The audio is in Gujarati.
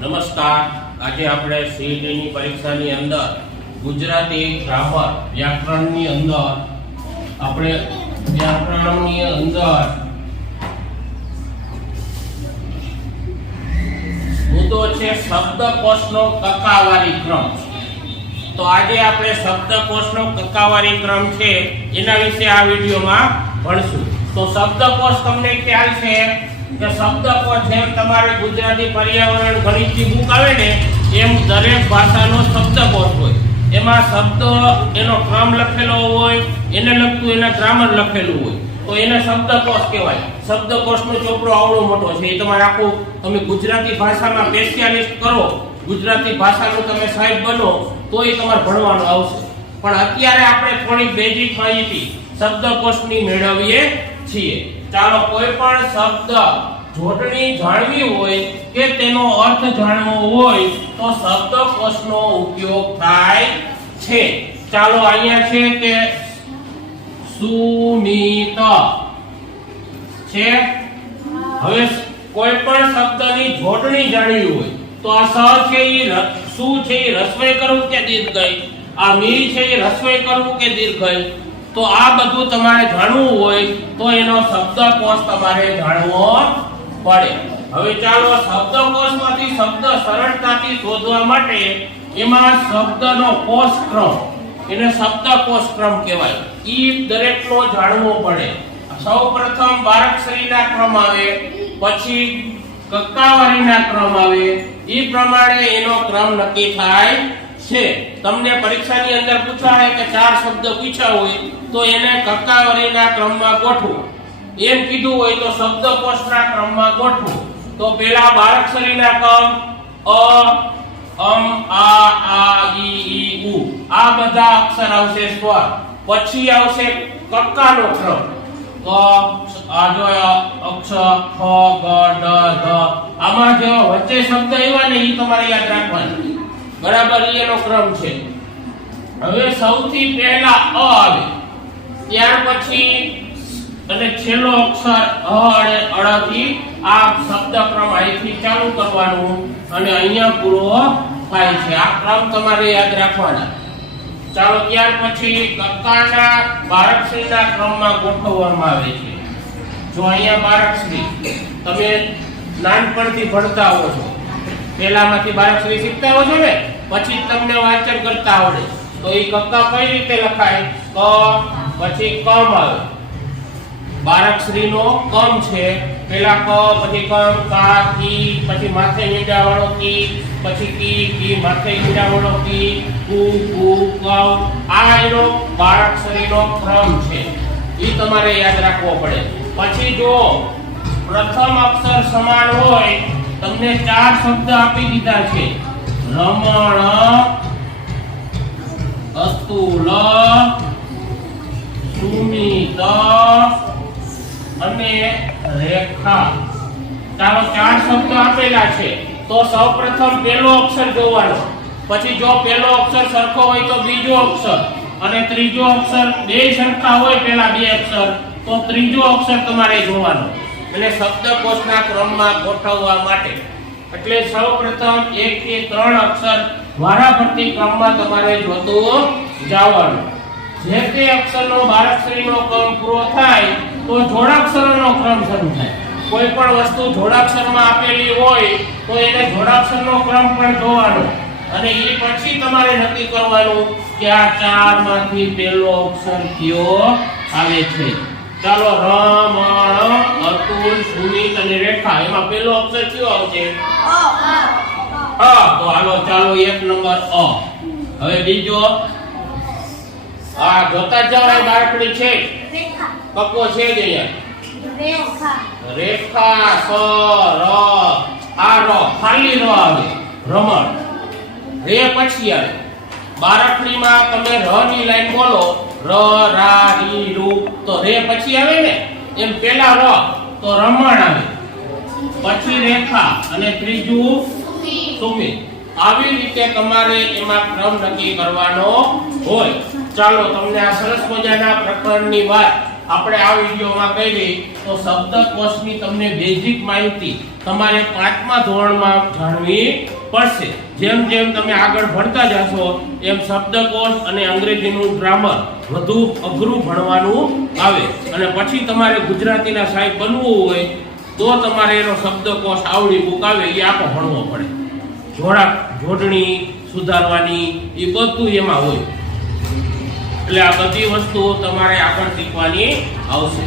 નમસ્કાર. આજે આપણે સીઈટીની પરીક્ષાની અંદર ગુજરાતી ગ્રામર વ્યાકરણની અંદર મુદ્દો છે શબ્દકોશનો કકાવારી ક્રમ. તો આજે આપણે શબ્દકોશનો કકાવારી ક્રમ છે એના વિશે આ વિડીયોમાં ભણશું. તો શબ્દકોશ તમને ખ્યાલ છે કે શબ્દકોશ જેમ તમારે ગુજરાતી પર્યાવરણ ગણિતની બુક આવે ને એમ દરેક ભાષાનો શબ્દકોશ હોય. એમાં શબ્દ એનો ક્રમ લખેલો હોય, એને લગતું એના ગ્રામર લખેલું હોય, તો એને શબ્દકોશ કહેવાય. શબ્દકોશનો ચોપડો આવડો મોટો છે. એ તમારે આખું તમે ગુજરાતી ભાષામાં સ્પેશિયાલિસ્ટ કરો, ગુજરાતી ભાષાનું તમે સાહેબ બનો તો એ તમારે ભણવાનું આવશે. પણ અત્યારે આપણે થોડી બેઝિક માહિતી શબ્દકોશની મેળવીએ છીએ. ચાલો, કોઈ પણ શબ્દ જોડણી જાણવી હોય કે તેનો અર્થ જાણવો હોય તો શબ્દકોશનો ઉપયોગ થાય છે. ચાલો, અહીંયા છે કે સુમિત છે. હવે કોઈ પણ શબ્દની જોડણી જાણવી હોય તો આ સ છે એ સુ છે એ રસ્વય કરવું કે દીર્ઘય, આ મી છે એ રસ્વય કરવું કે દીર્ઘય, તો આ બધું તમારે જાણવું હોય તો એનો શબ્દકોશ તમારે જાણવો પડે. હવે ચાલો, શબ્દકોશમાંથી શબ્દ સરળતાથી શોધવા માટે એમાં શબ્દનો કોષ ક્રમ, એને શબ્દકોશ ક્રમ કહેવાય. ઈ દરેકનો જાણવો પડે. સૌપ્રથમ બારાક્ષરીના ક્રમ આવે, પછી કક્કાવારીના ક્રમ આવે. ઈ પ્રમાણે એનો ક્રમ નક્કી થાય છે. તમને પરીક્ષાની અંદર પૂછાય કે 4 શબ્દ પૂછ્યા હોય તો એને કક્કાવારીના ક્રમમાં ગોઠવો. એમ કીધું હોય તો શબ્દકોશના ક્રમમાં ગોઠવો. તો પહેલા બારાક્ષરીના ક્રમ અ, અમ, આ, ઈ, ઉ, આ બધા અક્ષર આવશે સ્વર. પછી આવશે કક્કાનો ક્રમ. ક, આ જો અક્ષર ખ, ગ, ડ, ધ. આમાં જે વચ્ચે શબ્દ આવ્યા ને એ તમારે યાદ રાખવાના. બરાબર, એનો ક્રમ છે. હવે સૌથી પહેલા અ આવે, ત્યાર પછી અને છેલ્લો અક્ષર અ અને અળથી આ શબ્દક્રમ અહીંથી ચાલુ કરવાનું અને અહીંયા પૂરો થાય છે. આ ક્રમ તમારે યાદ રાખવાના. ચાલો, ત્યાર પછી કક્કાના બારાક્ષરીના ક્રમમાં ગોઠવવામાં આવે છે. જો અહીંયા બારાક્ષરી તમે નાનપણથી ભણતા હો છો, પહેલામાંથી બારાક્ષરી શીખતા હો છો ને, પછી તમને વાંચન કરતા આવડે તો એ કક્કા કઈ રીતે લખાય? ક, પછી કમ આવે. બારાક્ષરીનો કમ છે. પહેલા ક, પછી કમ, કા, કી, પછી માથે મીંડા વાળો કી, પછી કી, માથે મીંડા વાળો કી, કુ, કુ, કવ. આ એનો બારાક્ષરીનો ક્રમ છે. એ તમારે યાદ રાખવો પડે. પછી જો પ્રથમ અક્ષર સમાન હોય, તમને 4 શબ્દ આપી દીધા છે: રમણ, અતુલ, સુમિત અને રેખા. ચાલો, 4 શબ્દ આપેલા છે. તો સૌપ્રથમ પહેલો અક્ષર જોવાનો. પછી જો પહેલો અક્ષર સરખો હોય તો બીજો અક્ષર, અને ત્રીજો અક્ષર બે સરખા હોય પહેલા 2 અક્ષર તો ત્રીજો અક્ષર તમારે જોવાનો. અને શબ્દકોશના ક્રમમાં ગોઠવવા માટે એટલે સૌપ્રથમ 1 થી 3 અક્ષર વારાફરતી ક્રમમાં તમારે જોતું જવાનું. જે તે અક્ષરનો બારાક્ષરીનો ક્રમ પૂરો થાય તો જોડાક્ષરોનો ક્રમ શરૂ થાય. કોઈ પણ વસ્તુ જોડાક્ષરમાં આપેલી હોય તો એને જોડાક્ષરનો ક્રમ પણ જોવાનો અને એ પછી તમારે નક્કી કરવાનું કે આ 4 માંથી પહેલો અક્ષર કયો આવે છે. ચાલો, રમણ, અતુલ, સુમિત અને રેખા, એમાં પહેલો અક્ષર કયો આવશે? અ. તો હાલો, ચાલો, 1 નંબર અ. હવે બીજો, આ જોતા જાવ, એ બારકડી છે, રેખા, કક્કો છે જ અહીંયા. રેખા, સ, ર, આ ર, ખાલી ર આવે, રમણ. રે પછી આવે. બારકડીમાં તમે ર ની લાઈન બોલો, ર, રા, રી, રુ, તો રે પછી આવે ને, એમ પહેલા ર તો રમણ આવે, પછી રેખા અને ત્રીજું સુમિત. આવી રીતે તમારે એમાં ક્રમ નક્કી કરવાનો હોય. ચાલો, તમને આ સરસ મજાના પ્રકરણની વાત આપણે આ વિડીયોમાં કરી તો શબ્દકોશની તમને બેઝિક માહિતી તમારે 5મા ધોરણમાં જાણવી પડશે. જેમ જેમ તમે આગળ ભણતા જશો એમ શબ્દકોશ અને અંગ્રેજીનું ગ્રામર વધુ અઘરું ભણવાનું આવે અને પછી તમારે ગુજરાતીના સાહેબ બનવું હોય તો તમારે એનો શબ્દકોશ આવડી બુક આવે એ આખો ભણવો પડે. જોડણી સુધારવાની એ બધું એમાં હોય. એટલે આ બધી વસ્તુઓ તમારે આગળ શીખવાની આવશે.